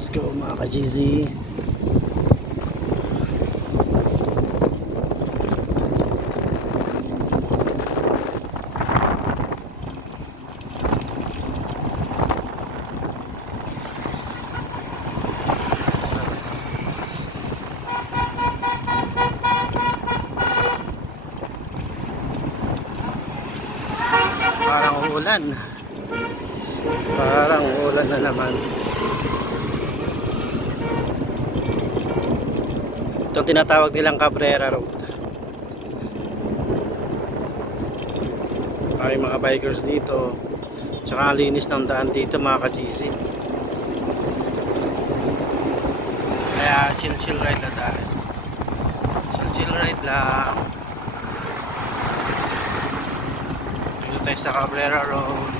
Let's go mga ka-GZ. Parang uulan. Parang uulan na naman. Itong tinatawag nilang Cabrera Road. Ay mga bikers dito. Tsaka linis ng daan dito mga ka-GC. Kaya chill chill ride na tayo. Chill chill ride lang. Dito tayo sa Cabrera Road.